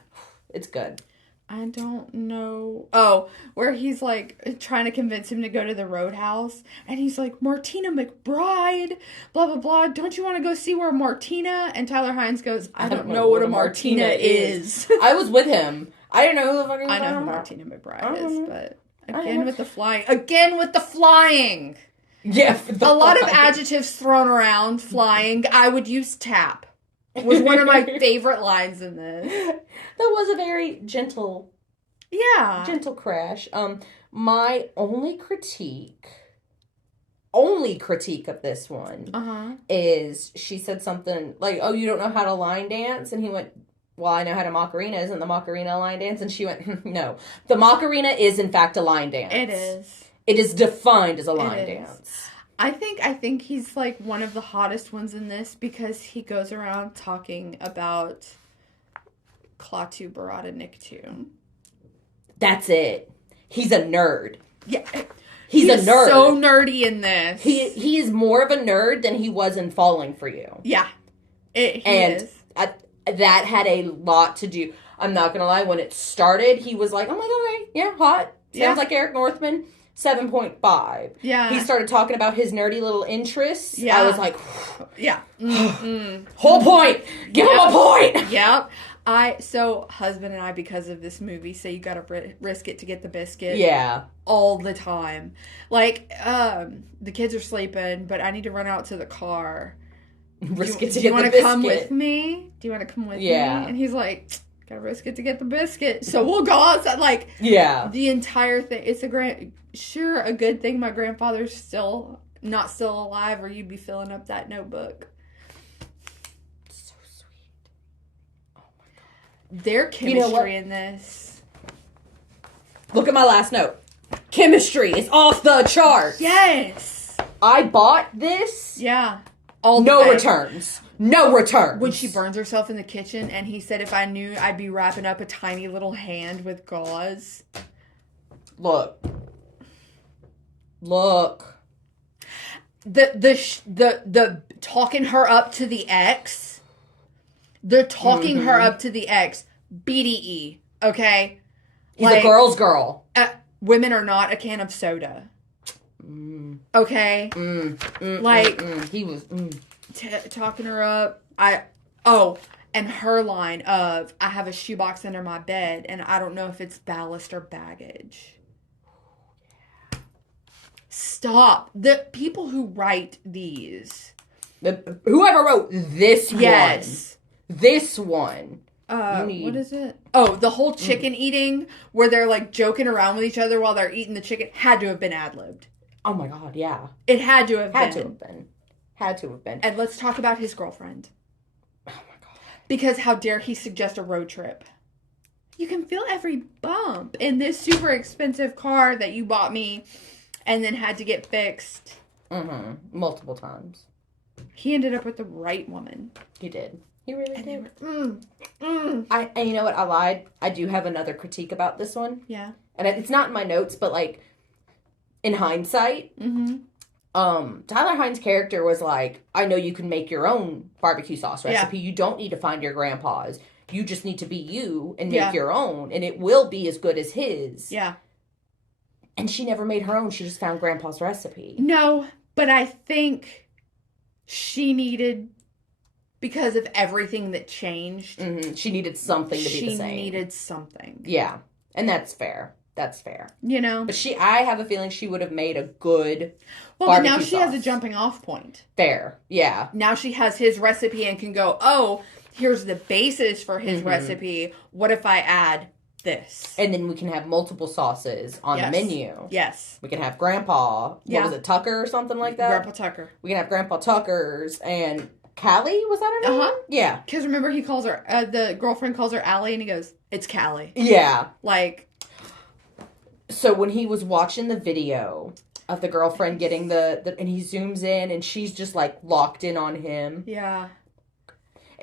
It's good. I don't know. Oh, where he's like trying to convince him to go to the Roadhouse. And he's like, Martina McBride, blah, blah, blah. Don't you want to go see where Martina? And Tyler Hines goes, I don't know what a Martina is. I was with him. I didn't know who the fuck he was. I know who Martina McBride is, but again with the flying. Again with the flying. Yeah. A lot of adjectives thrown around. Flying. I would use tap. Was one of my favorite lines in this. That was a very gentle crash. My only critique of this one is she said something like, oh, you don't know how to line dance? And he went, well, I know how to Macarena. Isn't the Macarena a line dance? And she went, no. The Macarena is, in fact, a line dance. It is. It is defined as a line dance. I think he's like one of the hottest ones in this because he goes around talking about Klaatu Barada Nikto. That's it. He's a nerd. Yeah. He's a nerd. So nerdy in this. He is more of a nerd than he was in Falling for You. Yeah. He is. That had a lot to do. I'm not going to lie. When it started, he was like, oh my God, okay, yeah, hot. Sounds like Eric Northman. 7.5. Yeah. He started talking about his nerdy little interests. Yeah. I was like, yeah. Whole point. Give him a point. Yep. So husband and I, because of this movie, say you gotta risk it to get the biscuit. Yeah. All the time. Like, the kids are sleeping, but I need to run out to the car. Risk it to get the biscuit. Do you want to come with me? Do you want to come with me? And he's like, gotta risk it to get the biscuit. So we'll go outside. Like, the entire thing. It's a good thing my grandfather's not still alive, or you'd be filling up that notebook. So sweet. Oh my God. Their chemistry in this. Look at my last note. Chemistry is off the charts. Yes. I bought this. Yeah. No returns. No returns. When she burns herself in the kitchen, and he said if I knew, I'd be wrapping up a tiny little hand with gauze. Look. The talking her up to the ex. The talking her up to the ex. BDE. Okay? He's a girl's girl. Women are not a can of soda. Okay? He was... talking her up. And her line of, I have a shoebox under my bed, and I don't know if it's ballast or baggage. Stop. The people who write these. Whoever wrote this one. This one. What is it? Oh, the whole chicken eating, where they're like joking around with each other while they're eating the chicken, had to have been ad-libbed. Oh my God, yeah. It had to have been. Had to have been. And let's talk about his girlfriend. Oh my God. Because how dare he suggest a road trip? You can feel every bump in this super expensive car that you bought me and then had to get fixed. Multiple times. He ended up with the right woman. He did. He really did. And you know what? I lied. I do have another critique about this one. Yeah. And it's not in my notes, but like, in hindsight, Tyler Hines' character was like, I know you can make your own barbecue sauce recipe. You don't need to find your grandpa's. You just need to be you and make your own, and it will be as good as his. Yeah. And she never made her own. She just found grandpa's recipe. No, but I think she needed, because of everything that changed. She needed something to be the same. She needed something. Yeah. And that's fair. That's fair. You know? But I have a feeling she would have made a good but now she has a jumping off point. Fair. Yeah. Now she has his recipe and can go, oh, here's the basis for his recipe. What if I add this? And then we can have multiple sauces on the menu. Yes. We can have Grandpa. What was it, Tucker or something like that? Grandpa Tucker. We can have Grandpa Tucker's and Callie, was that her name? Yeah. Because remember he calls her, the girlfriend calls her Allie and he goes, it's Callie. Yeah. Like. So when he was watching the video of the girlfriend getting and he zooms in and she's just like locked in on him. Yeah.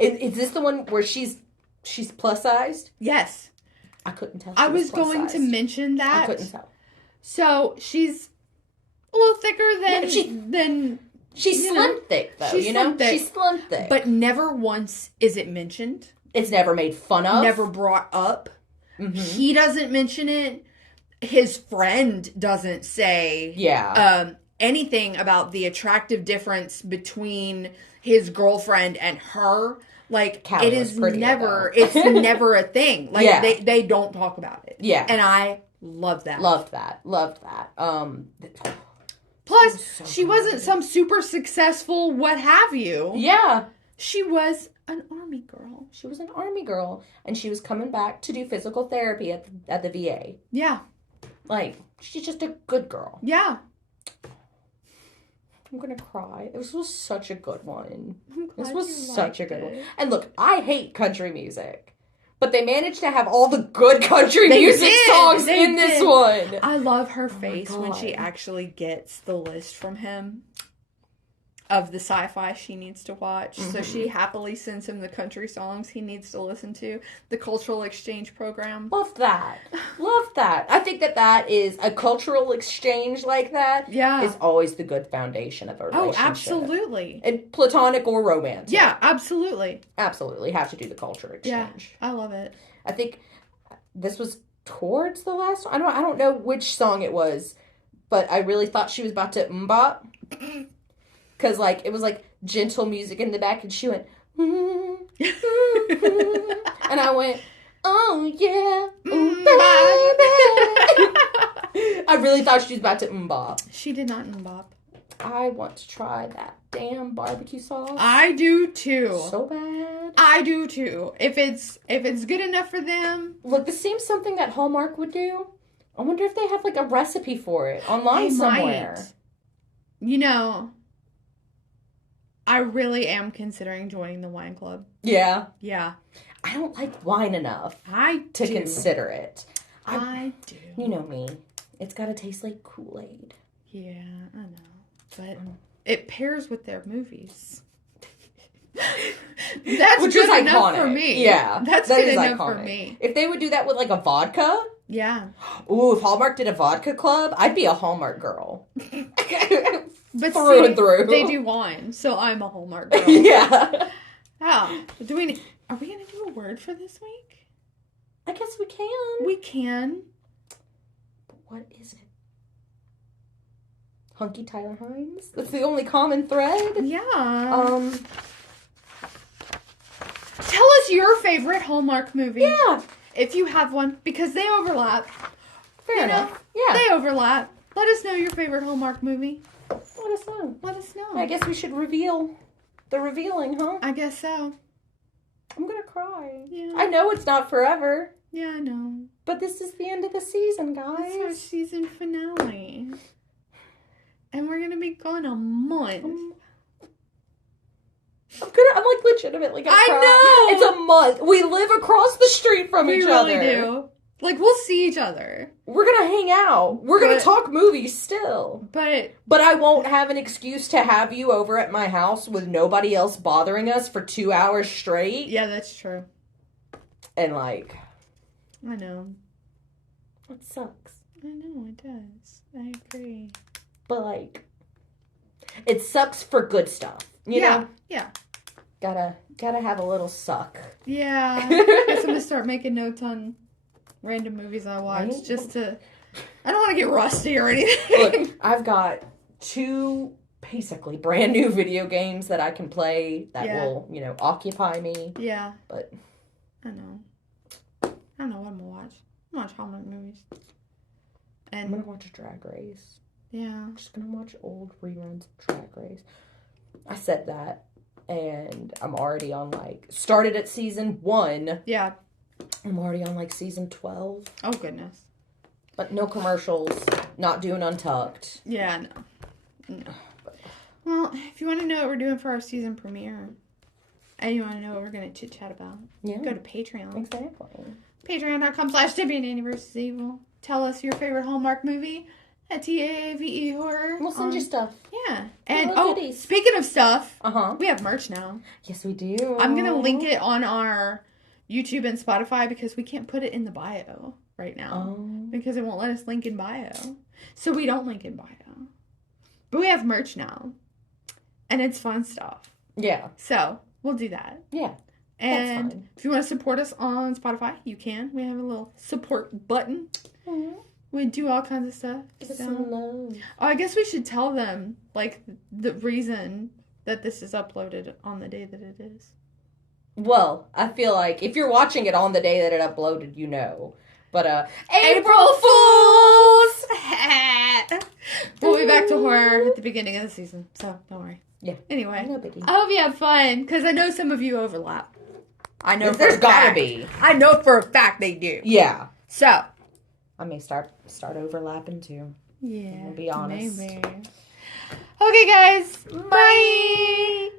Is this the one where she's plus sized? Yes. I couldn't tell. I was going to mention that. I couldn't tell. So she's a little thicker than she's slim thick though. She's slim thick. But never once is it mentioned. It's never made fun of. Never brought up. He doesn't mention it. His friend doesn't say anything about the attractive difference between his girlfriend and her. Like, Callie it is never, it's never a thing. Like, they don't talk about it. Yeah. And I love that. Loved that. Plus, she wasn't some super successful what have you. Yeah. She was an army girl. She was an army girl. And she was coming back to do physical therapy at the VA. Yeah. Like, she's just a good girl. Yeah. I'm gonna cry. This was such a good one. This was such a good one. And look, I hate country music. But they managed to have all the good country music songs in this one. I love her face when she actually gets the list from him of the sci-fi she needs to watch. So she happily sends him the country songs he needs to listen to. The cultural exchange program. Love that. Love that. I think that is a cultural exchange like that. Yeah. Is always the good foundation of a relationship. Oh, absolutely. And platonic or romantic. Yeah, absolutely. Absolutely. Have to do the culture exchange. Yeah, I love it. I think this was towards the last one. I don't know which song it was, but I really thought she was about to mbop. Because, like, it was, like, gentle music in the back, and she went, And I went, oh yeah, baby. I really thought she was about to bop. She did not bop. I want to try that damn barbecue sauce. I do too. So bad. I do too. If it's good enough for them. Look, this seems something that Hallmark would do. I wonder if they have like a recipe for it online somewhere. Might. You know, I really am considering joining the wine club. Yeah. Yeah. I don't like wine enough to consider it. I do. You know me. It's got to taste like Kool-Aid. Yeah, I know. But it pairs with their movies. That's Which good is enough iconic. for me. Yeah. That's that good is enough iconic. for me. If they would do that with like a vodka. Yeah. Ooh, if Hallmark did a vodka club, I'd be a Hallmark girl. But through and through. They do wine, so I'm a Hallmark girl. Yeah. Oh, are we going to do a word for this week? I guess we can. We can. But what is it? Hunky Tyler Hines? That's the only common thread? Yeah. Tell us your favorite Hallmark movie. Yeah. If you have one, because they overlap. Fair enough. Yeah. They overlap. Let us know your favorite Hallmark movie. Let us know. Let us know. I guess we should reveal the revealing, huh? I guess so. I'm gonna cry. Yeah. I know it's not forever. Yeah, I know. But this is the end of the season, guys. It's our season finale. And we're gonna be gone a month. I'm like legitimately gonna cry. I know! It's a month. We live across the street from each other. We really do. Like, we'll see each other. We're gonna hang out. We're gonna talk movies still. But I won't have an excuse to have you over at my house with nobody else bothering us for 2 hours straight. yeah, that's true. And like, I know. it sucks. I know, it does. I agree. But like, it sucks for good stuff. You know? Yeah. Gotta have a little suck. Yeah. I guess I'm gonna start making notes on random movies I watch just to. I don't want to get rusty or anything. Look, I've got 2 basically brand new video games that I can play that will, occupy me. Yeah. But I know. I don't know what I'm gonna watch. I'm gonna watch Hallmark movies. And I'm gonna watch a Drag Race. Yeah. I'm just gonna watch old reruns of Drag Race. I said that, and I'm already on started at season 1. Yeah. I'm already on season 12. Oh goodness. But no commercials, not doing Untucked. Yeah, no. Well, if you want to know what we're doing for our season premiere, and you want to know what we're going to chit-chat about, go to Patreon. Exactly. Patreon.com/WNannyVersusEvil. Tell us your favorite Hallmark movie at TAAVE Horror. We'll send you stuff. Yeah. And, goodies. speaking of stuff, Uh-huh. we have merch now. Yes, we do. I'm going to link it on our YouTube and Spotify because we can't put it in the bio right now. Because it won't let us link in bio. So we don't link in bio. But we have merch now. And it's fun stuff. Yeah. So we'll do that. Yeah. And that's fine. if you want to support us on Spotify, you can. We have a little support button. Mm-hmm. We do all kinds of stuff. Give us some love. Oh, I guess we should tell them, the reason that this is uploaded on the day that it is. Well, I feel like if you're watching it on the day that it uploaded, you know. But, April Fools! We'll be back to horror at the beginning of the season, so don't worry. Yeah. Anyway, No biggie. I hope you have fun, because I know some of you overlap. I know There's gotta be. I know for a fact they do. Yeah. So. I may start overlapping too. Yeah. I'll be honest. Maybe. Okay, guys. Bye.